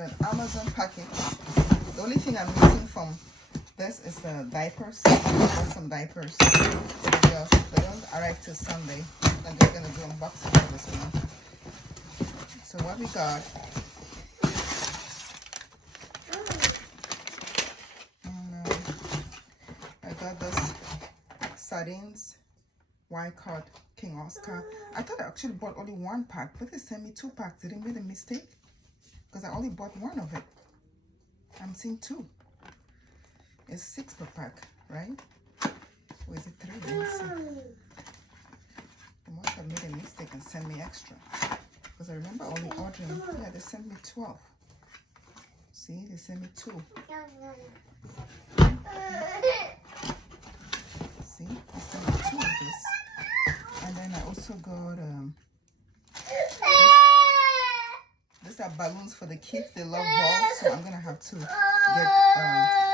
got an Amazon package. The only thing I'm missing from this is the diapers. I got some diapers. They don't arrive till Sunday. I'm just gonna do unboxing for this one. So what we got? I got this sardines, wild caught King Oscar. I thought I actually bought only one pack, but they sent me 2 packs. Did I make a mistake? Because I only bought one of it. I'm seeing 2. It's 6 per pack, right? Or is it 3? Let me see. They must have made a mistake and sent me extra. Because I remember only ordering. Yeah, they sent me 12. See, they sent me 2. See, they sent me 2 of this. And then I also got these are balloons for the kids. They love balls, so I'm gonna have to get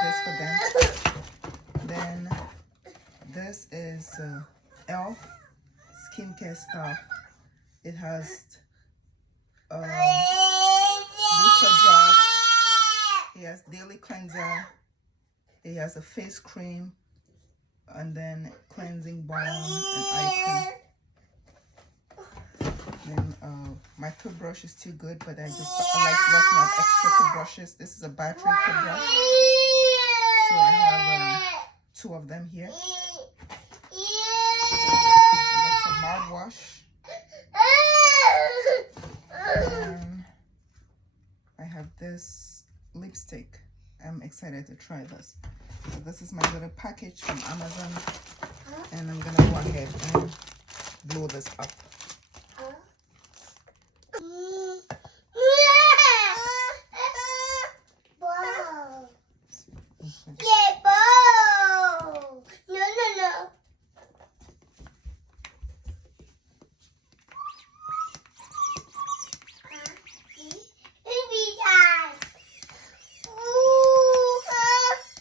this for them. Then this is Elf skincare stuff. It has booster drops. It has daily cleanser. It has a face cream, and then cleansing balm and eye cream. Then my toothbrush is still good, but I like working on extra toothbrushes. This is a battery toothbrush, so I have 2 of them here. I got some mouthwash. And I have this lipstick. I'm excited to try this. So this is my little package from Amazon, and I'm gonna go ahead and blow this up.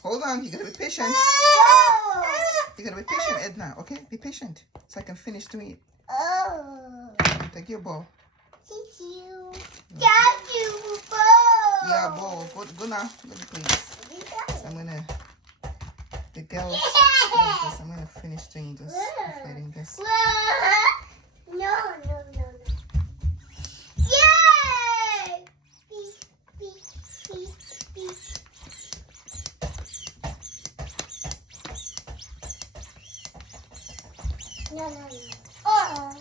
Hold on, you gotta be patient. You gotta be patient, Edna, okay? Be patient so I can finish doing it. Take your ball. Thank you. Thank you, ball. Yeah, ball. Go now. Go please. So I'm gonna, the girls love this. I'm gonna finish doing this. Letting this. No, no, no, no. Yay! Peace, peace, peace, peace. No, no, no. Oh.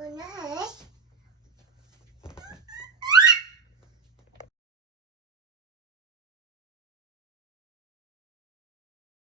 Oh, nice.